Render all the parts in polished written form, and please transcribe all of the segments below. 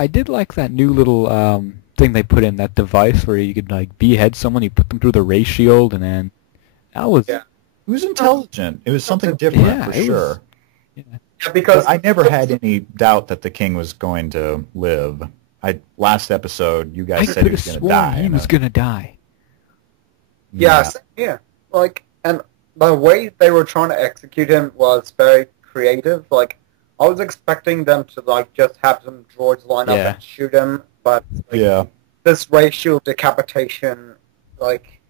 I did like that new little thing they put in, that device where you could like behead someone. You put them through the ray shield, and then that was Yeah. It was intelligent. It was something different yeah, for it sure. was. Yeah. Yeah, because But I never had any doubt that the king was going to live. Last episode, you guys I said could he have was going to sworn die. he was gonna die. yeah, same here. Like, and the way they were trying to execute him was very creative. Like, I was expecting them to like just have some droids line up Yeah. and shoot him, but like, Yeah. this racial decapitation, like,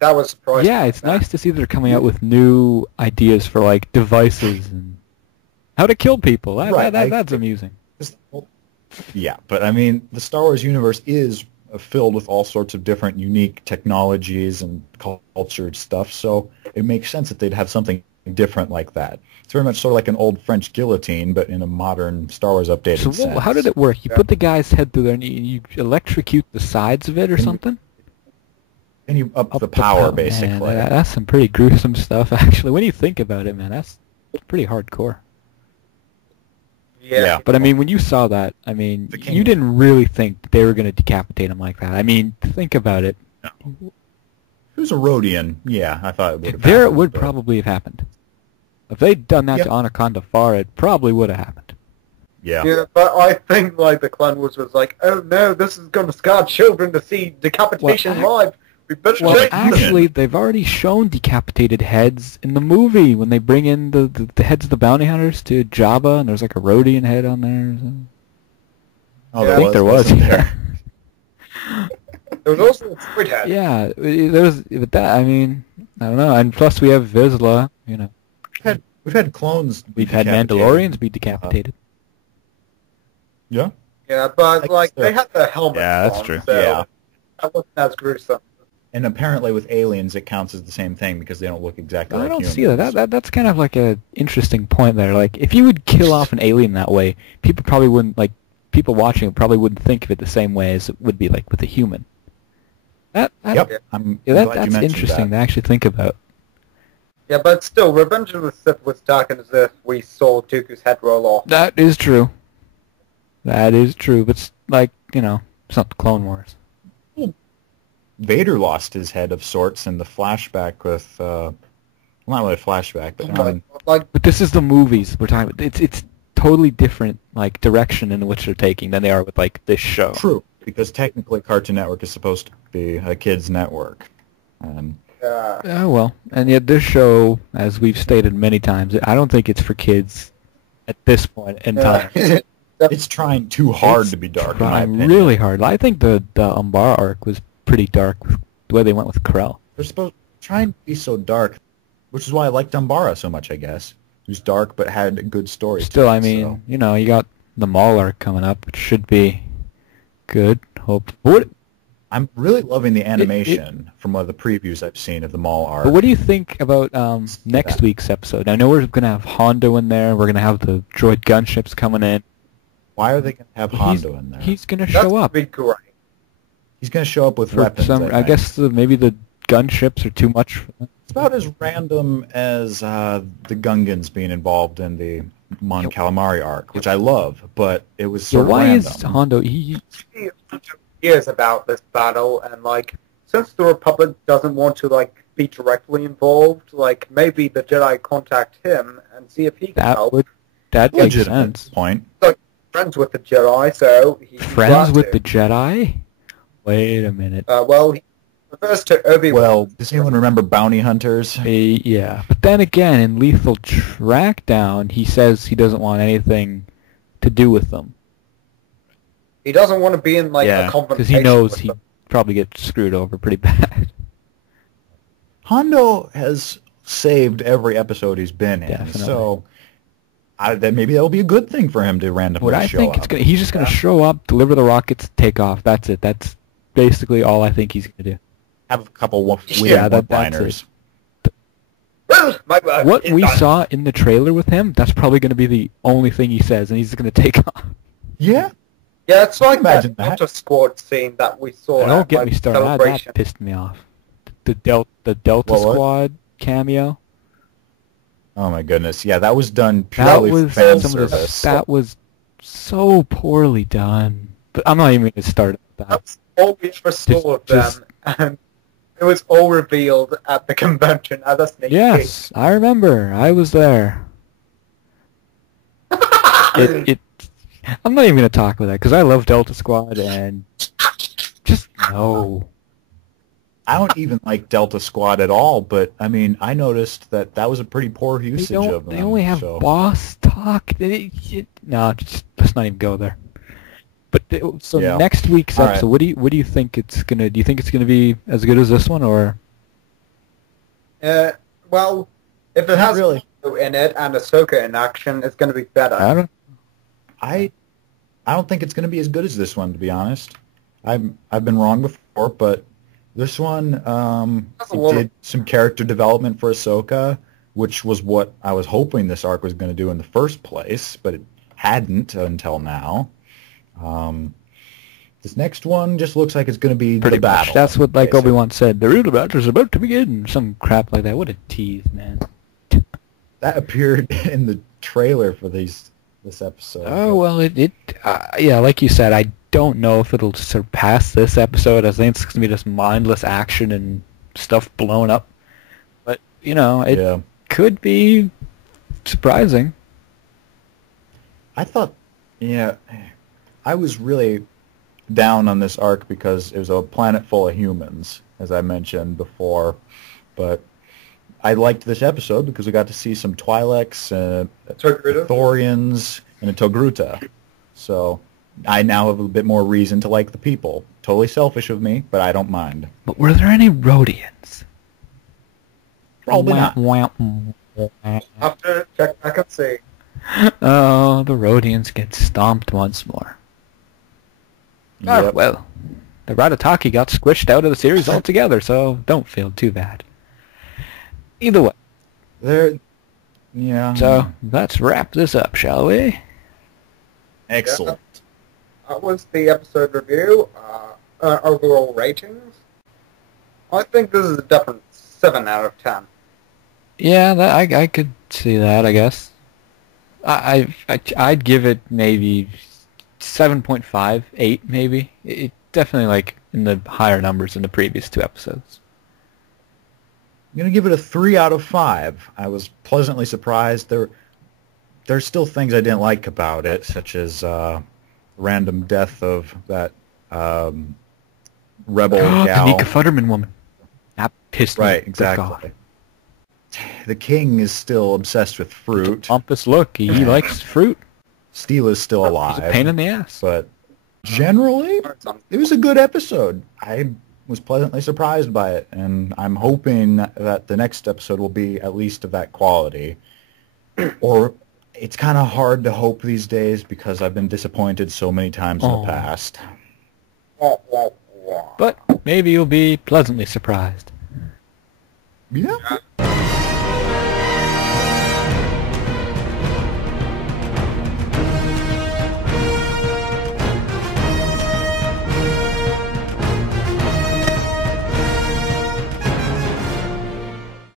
that was surprising. Yeah, it's nice to see they're coming out with new ideas for like devices and how to kill people. Right, That's amusing. Yeah, but I mean, the Star Wars universe is filled with all sorts of different unique technologies and cultured stuff, so it makes sense that they'd have something different like that. It's very much sort of like an old French guillotine, but in a modern Star Wars updated So sense. how did it work? You put the guy's head through there and you electrocute the sides of it or something? And you up the power, Man, basically. that's some pretty gruesome stuff, actually. When you think about it, man, that's pretty hardcore. Yeah. But I mean, when you saw that, I mean, The king- you didn't really think they were going to decapitate him like that. I mean, think about it. If it was a Rhodian, yeah, I thought it would have There it happened, would but- probably have happened. If they'd done that Yeah. to Anaconda Far, it probably would have happened. Yeah. Yeah, but I think like the Clone Wars was like, oh no, this is going to scar children to see decapitation live. We better Well, change this. actually, they've already shown decapitated heads in the movie when they bring in the heads of the bounty hunters to Jabba, and there's like a Rhodian head on there. Or something. Oh, Yeah, I think there was. wasn't Yeah. There was also a droid head. Yeah, there was. But that, I mean, I don't know. And plus, we have Vizsla. You know, We've had clones. be we've had decapitated. Mandalorians be decapitated. Yeah. Yeah, but Like, like they had the helmet. Yeah, that's on, true. So Yeah. that wasn't as gruesome. And apparently with aliens, it counts as the same thing because they don't look exactly I like don't humans. see that. That's kind of like a interesting point there. Like, if you would kill off an alien that way, people probably wouldn't like. People watching it probably wouldn't think of it the same way as it would be like with a human. That Yep. Yeah. I'm yeah, glad you that's mentioned interesting that. to actually think about. Yeah, but still, Revenge of the Sith was darkened as if we saw Dooku's head roll off. That is true. That is true, but like, you know, it's not the Clone Wars. Vader lost his head of sorts in the flashback with, well, not really a flashback, but Like, But this is the movies we're talking about. It's totally different like direction in which they're taking than they are with like this show. true, because technically Cartoon Network is supposed to be a kids' network. And Oh well, and yet this show, as we've stated many times, I don't think it's for kids at this point in time. it's trying too hard It's to be dark, in my trying opinion. really hard. I think the Umbara arc was pretty dark with the way they went with Krell. They're supposed to try and be so dark, which is why I liked Umbara so much, I guess. It was dark but had a good story. Still, to it, I mean, so. you know, you got the Maul arc coming up, which should be good. Hope. What? I'm really loving the animation from one of the previews I've seen of the Maul arc. But what do you think about next week's episode? I know we're going to have Hondo in there. We're going to have the droid gunships coming in. Why are they going to have Hondo in there? He's going to that's show up. be great. He's going to show up with For weapons. some, I think. guess maybe the gunships are too much for them. It's about as random as the Gungans being involved in the Mon Calamari arc, which I love, but it was So sort of why random. is Hondo? He Years about this battle, and like, since the Republic doesn't want to like be directly involved, like maybe the Jedi contact him and see if he can that help. would that makes Legitimate sense. point. Friends with the Jedi, so he's Friends glad with to. the Jedi? Wait a minute. Well, he refers to Obi-Wan. Well, does anyone remember Bounty Hunters? Yeah, but then again, in Lethal Trackdown, he says he doesn't want anything to do with them. He doesn't want to be in like a Yeah, confrontation because he knows with he'd them. probably get screwed over pretty bad. Hondo has saved every episode he's been in, Definitely. so then maybe that'll be a good thing for him to randomly What I show think up. it's gonna, he's just gonna show up, deliver the rockets, take off. That's it. That's basically all I think he's gonna do. Have a couple weird Yeah, that's one-liners. Well, my word, What it's we done. saw in the trailer with him, that's probably gonna be the only thing he says, and he's gonna take off. Yeah, Yeah, it's like Imagine that that. Delta Squad scene that we saw Don't at get like, me started. That Celebration. pissed me off. The Delta What? Squad cameo. Oh my goodness! Yeah, that was done That purely was for fan some of the, service. that was so poorly done. But I'm not even going to start with that. That's all we ever saw of them, and it was all revealed at the convention as a sneak Yes, I remember. I was there. peek. I'm not even going to talk about that because I love Delta Squad and just no. I don't even like Delta Squad at all, but I mean, I noticed that was a pretty poor usage of them. They only have so. boss talk. No, let's not even go there. But Yeah. next week's All episode, right. what do you think it's gonna? Do you think it's gonna be as good as this one, or? Well, if it Not has really. Naruto in it and Ahsoka in action, it's going to be better. I don't. I don't think it's going to be as good as this one, to be honest. I've been wrong before, but this one That's a lot did some character development for Ahsoka, which was what I was hoping this arc was going to do in the first place, but it hadn't until now. This next one just looks like it's going to be Pretty the much. battle. That's what like basically. Obi-Wan said. The real battle is about to begin. Some crap like that. What a tease, man. That appeared in the trailer for this episode. Oh well, yeah, like you said, I don't know if it'll surpass this episode. I think it's gonna be just mindless action and stuff blown up. But it Yeah. could be surprising. I thought, yeah, I was really down on this arc because it was a planet full of humans, as I mentioned before. But I liked this episode because we got to see some Twi'leks, Togruta? Thorians, and a Togruta. So I now have a bit more reason to like the people. Totally selfish of me, but I don't mind. But were there any Rhodians? Probably not. I'll have to check back and see. Oh, the Rhodians get stomped once more. Oh, Yep. well, the Ratataki got squished out of the series altogether, so don't feel too bad. Either way, Yeah. so let's wrap this up, shall we? Excellent. That was the episode review. Overall ratings. I think this is a definite 7 out of 10. Yeah, I could see that, I guess. I'd give it maybe 7.5, 8 maybe. It definitely like in the higher numbers than the previous two episodes. I'm going to give it a 3 out of 5. I was pleasantly surprised. There's still things I didn't like about it, such as random death of that rebel The gal. Nika Futterman woman. That pissed me. Right, the fuck off. exactly. The king is still obsessed with fruit. Pompous look. He likes fruit. Steel is still He's alive. a pain in the ass. But generally, it was a good episode. I was pleasantly surprised by it, and I'm hoping that the next episode will be at least of that quality. Or it's kind of hard to hope these days because I've been disappointed so many times in Oh. the past. But maybe you'll be pleasantly surprised. Yeah,